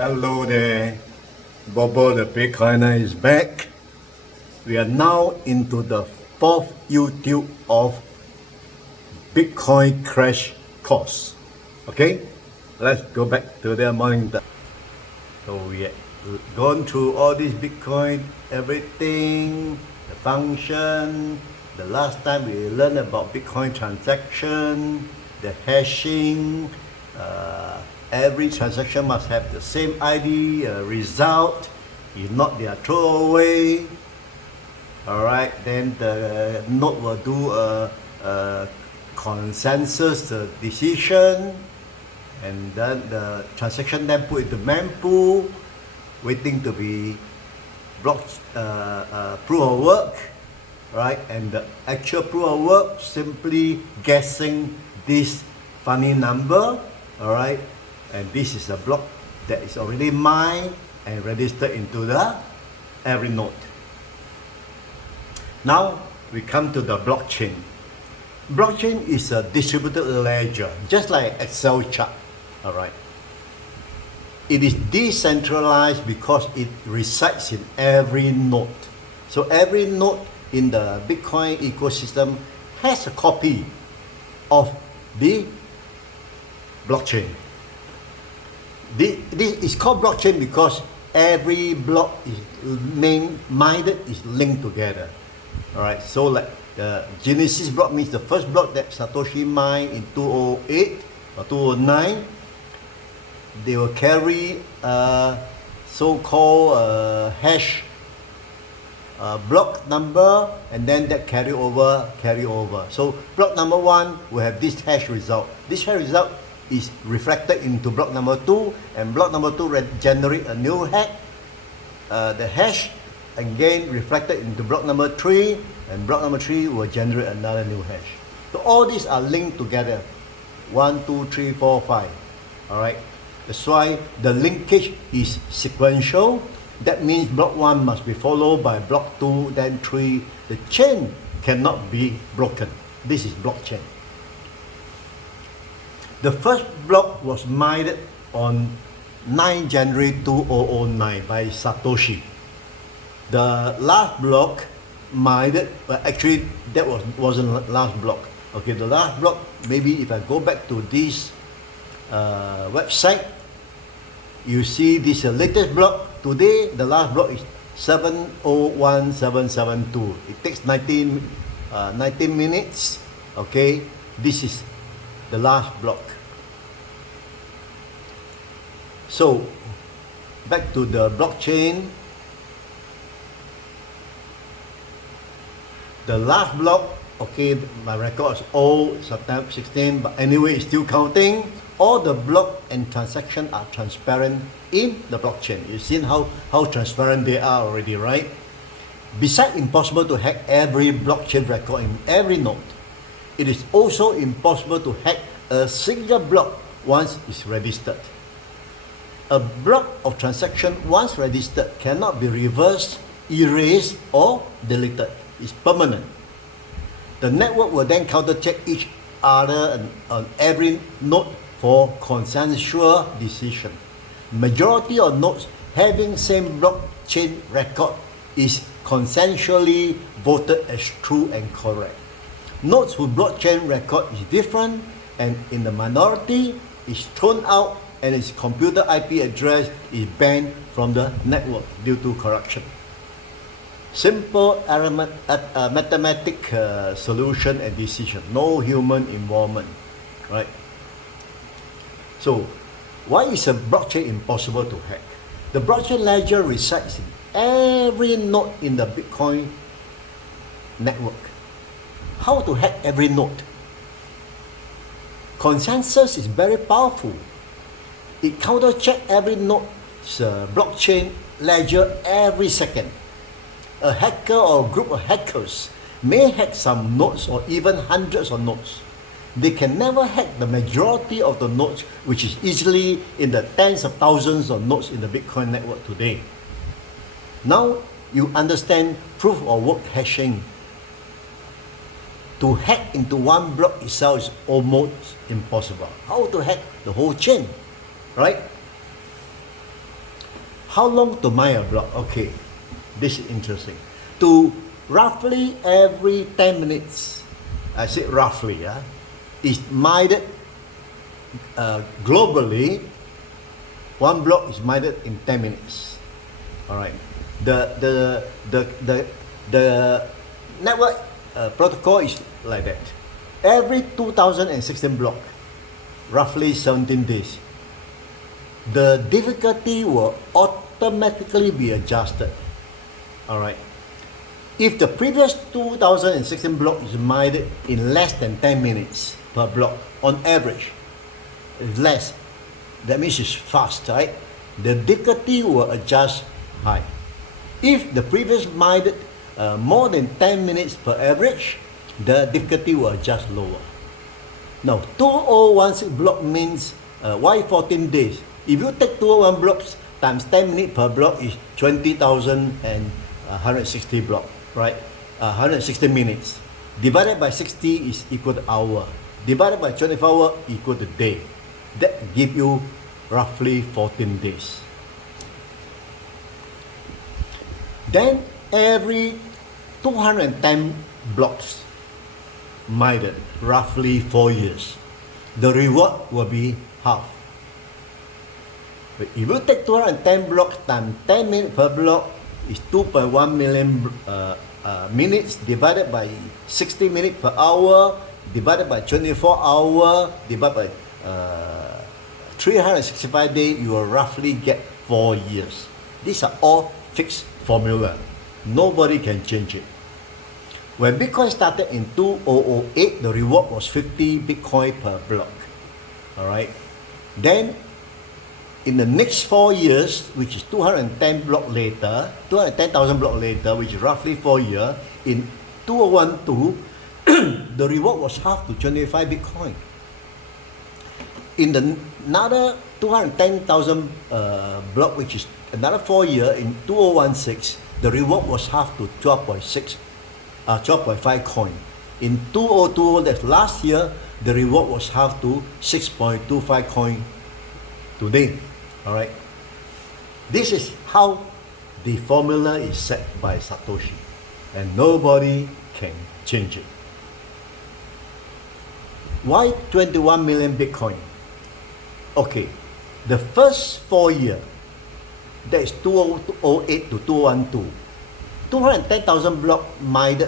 Hello there, BoBo the Bitcoiner is back. We are now into the fourth YouTube of Bitcoin crash course. Okay, let's go back to the morning. So we have gone through all this Bitcoin, everything, the function. The last time we learned about Bitcoin transaction, the hashing. Every transaction must have the same ID result. If not, they are thrown away. Alright, then the node will do a consensus decision, and then the transaction then put into mempool, waiting to be blocked, proof of work. Right, and the actual proof of work simply guessing this funny number. Alright, and this is a block that is already mined and registered into the every node. Now we come to the blockchain. Blockchain is a distributed ledger, just like Excel chart. Alright, it is decentralized because it resides in every node. So every node in the Bitcoin ecosystem has a copy of the blockchain. This is called blockchain because every block is minded is linked together. Alright, so like the Genesis block means the first block that Satoshi mined in 2008 or 2009, they will carry a so-called hash block number, and then that carry over. So block number 1 will have this hash result. This hash result is reflected into block number 2, and block number 2 generate a new hash, the hash again reflected into block number 3, and block number 3 will generate another new hash. So all these are linked together, 1, 2, 3, 4, 5. Alright, that's why the linkage is sequential. That means block 1 must be followed by block 2, then 3. The chain cannot be broken. This is blockchain. The first block was mined on 9 January 2009 by Satoshi. The last block mined, actually that wasn't the last block. Okay, the last block, maybe if I go back to this website, you see this latest block. Today, the last block is 701772. It takes 19 minutes. Okay, this is the last block. So, back to the blockchain. The last block, okay, my record is old, September 16, but anyway, it's still counting. All the block and transaction are transparent in the blockchain. You've seen how transparent they are already, right? Besides impossible to hack every blockchain record in every node, it is also impossible to hack a single block once it's registered. A block of transaction once registered cannot be reversed, erased, or deleted. It's permanent. The network will then counter-check each other on every node for consensual decision. Majority of nodes having same blockchain record is consensually voted as true and correct. Nodes whose blockchain record is different and in the minority is thrown out, and its computer IP address is banned from the network due to corruption. Simple mathematic solution and decision, no human involvement, right? So, why is a blockchain impossible to hack? The blockchain ledger resides in every node in the Bitcoin network. How to hack every node? Consensus is very powerful. It counter-checks every node's blockchain ledger every second. A hacker or a group of hackers may hack some nodes or even hundreds of nodes. They can never hack the majority of the nodes, which is easily in the tens of thousands of nodes in the Bitcoin network today. Now you understand proof of work hashing. To hack into one block itself is almost impossible. How to hack the whole chain, right? How long to mine a block? Okay, this is interesting. To roughly every 10 minutes, I say roughly, is mined globally. One block is mined in 10 minutes. All right. The network protocol is like that. Every 2016 block, roughly 17 days, the difficulty will automatically be adjusted. All right. If the previous 2016 block is mined in less than 10 minutes per block, on average, it's less. That means it's fast, right? The difficulty will adjust high. If the previous mined more than 10 minutes per average, the difficulty will adjust lower. Now, 2016 block means why 14 days? If you take 201 blocks times 10 minutes per block is 20,160 block, right? 160 minutes. Divided by 60 is equal to hour. Divided by 24 hours equal to day. That give you roughly 14 days. Then every 210 blocks mined, roughly 4 years, the reward will be half. But if you take 210 blocks times 10 minutes per block is 2.1 million minutes divided by 60 minutes per hour divided by 24 hours divided by 365 days, you will roughly get 4 years. These are all fixed formula. Nobody can change it. When Bitcoin started in 2008, the reward was 50 Bitcoin per block. All right. Then, in the next 4 years, which is 210,000 blocks later, which is roughly 4 years, in 2012, the reward was half to 25 Bitcoin. In the another 210,000 block, which is another 4 years, in 2016, the reward was half to 12.5 coin. In 2020, that's last year, the reward was half to 6.25 coin today. All right. This is how the formula is set by Satoshi, and nobody can change it. Why 21 million Bitcoin? Okay, the first 4 years, that is 2008 to 2012, 210,000 block mined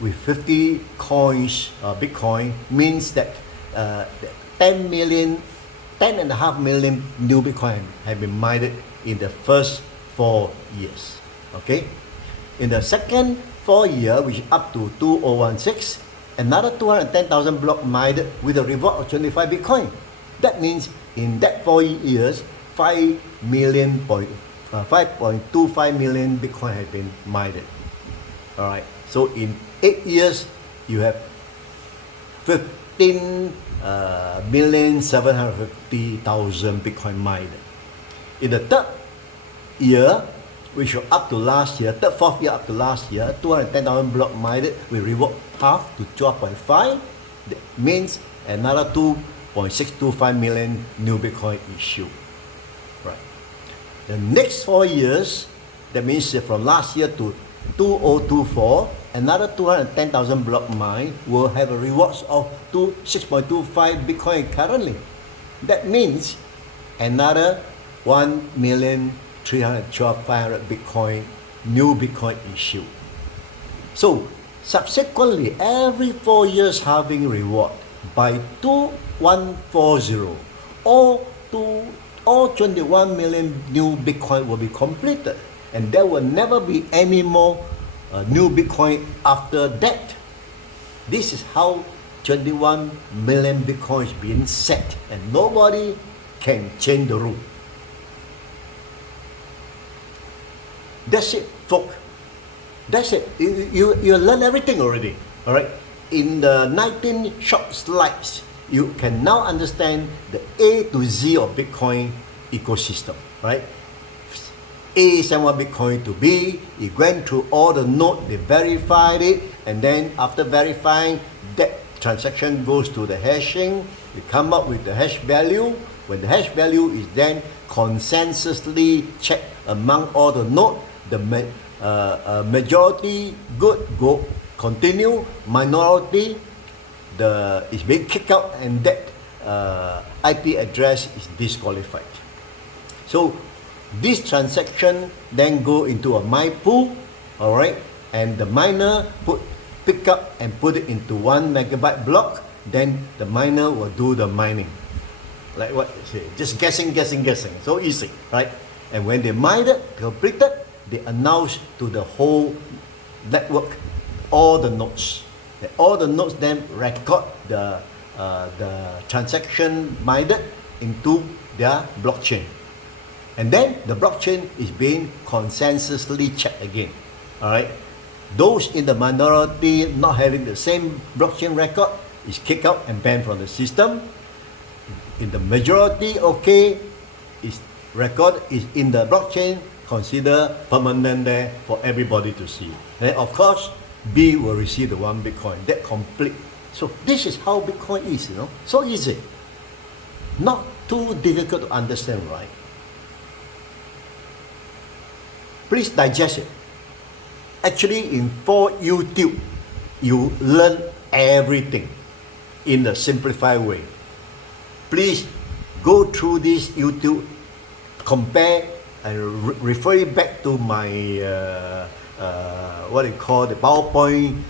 with 50 coins, Bitcoin, means that 10.5 million new Bitcoin have been mined in the first 4 years. Okay, in the second 4 years, which is up to 2016, another 210,000 block mined with a reward of 25 Bitcoin. That means in that 4 years, 5.25 million Bitcoin have been mined. All right. So in 8 years, you have 15,750,000 Bitcoin mined. In the third year, which was up to last year, fourth year up to last year, 210,000 block mined with reward half to 12.5. That means another 2.625 million new Bitcoin issued. Right. The next 4 years, that means from last year to 2024, another 210,000 block mine will have a rewards of 6.25 Bitcoin currently. That means another 1,312,500 Bitcoin, new Bitcoin issued. So subsequently, every 4 years halving reward by 2140, all 21 million new Bitcoin will be completed, and there will never be any more new Bitcoin after that. This is how 21 million Bitcoin is being set, and nobody can change the rule. That's it, folks. That's it. You learn everything already. All right. In the 19 short slides, you can now understand the A to Z of Bitcoin ecosystem. Right. A sent one Bitcoin to B. It went through all the nodes. They verified it, and then after verifying, that transaction goes to the hashing. You come up with the hash value. When the hash value is then consensusly checked among all the nodes, the majority good go continue, minority is being kicked out, and that IP address is disqualified. So this transaction then go into a mine pool, all right, and the miner pick up and put it into 1 megabyte block. Then the miner will do the mining, like what you say, just guessing. So easy, right? And when they mine it, completed, they announce to the whole network, all the nodes. All the nodes then record the transaction mined into their blockchain. And then the blockchain is being consensusly checked again. All right. Those in the minority not having the same blockchain record is kicked out and banned from the system. In the majority, okay, is record is in the blockchain, consider permanent there for everybody to see. Then of course, B will receive the 1 Bitcoin. That complete. So this is how Bitcoin is, so easy. Not too difficult to understand, right? Please digest it. Actually, in for YouTube, you learn everything in a simplified way. Please go through this YouTube, compare and refer it back to my what you call the PowerPoint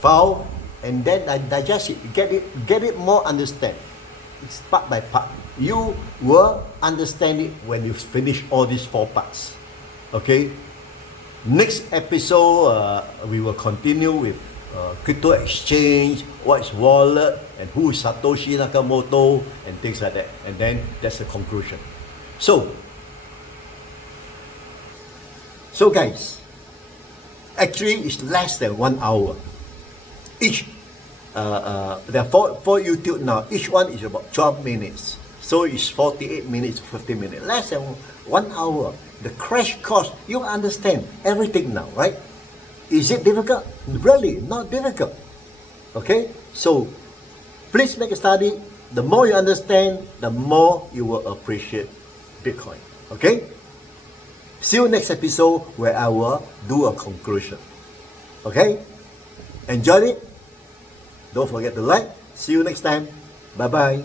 file, and then digest it, get it more understand. It's part by part. You will understand it when you finish all these 4 parts. Okay. Next episode, we will continue with crypto exchange, what is wallet, and who is Satoshi Nakamoto, and things like that. And then that's the conclusion. So guys, actually it's less than 1 hour. Each, there are four YouTube now. Each one is about 12 minutes. So it's 48 minutes, 50 minutes. Less than 1 hour. The crash course, you understand everything now, right? Is it difficult? Really, not difficult. Okay? So, please make a study. The more you understand, the more you will appreciate Bitcoin. Okay? See you next episode where I will do a conclusion. Okay? Enjoy it? Don't forget to like. See you next time. Bye-bye.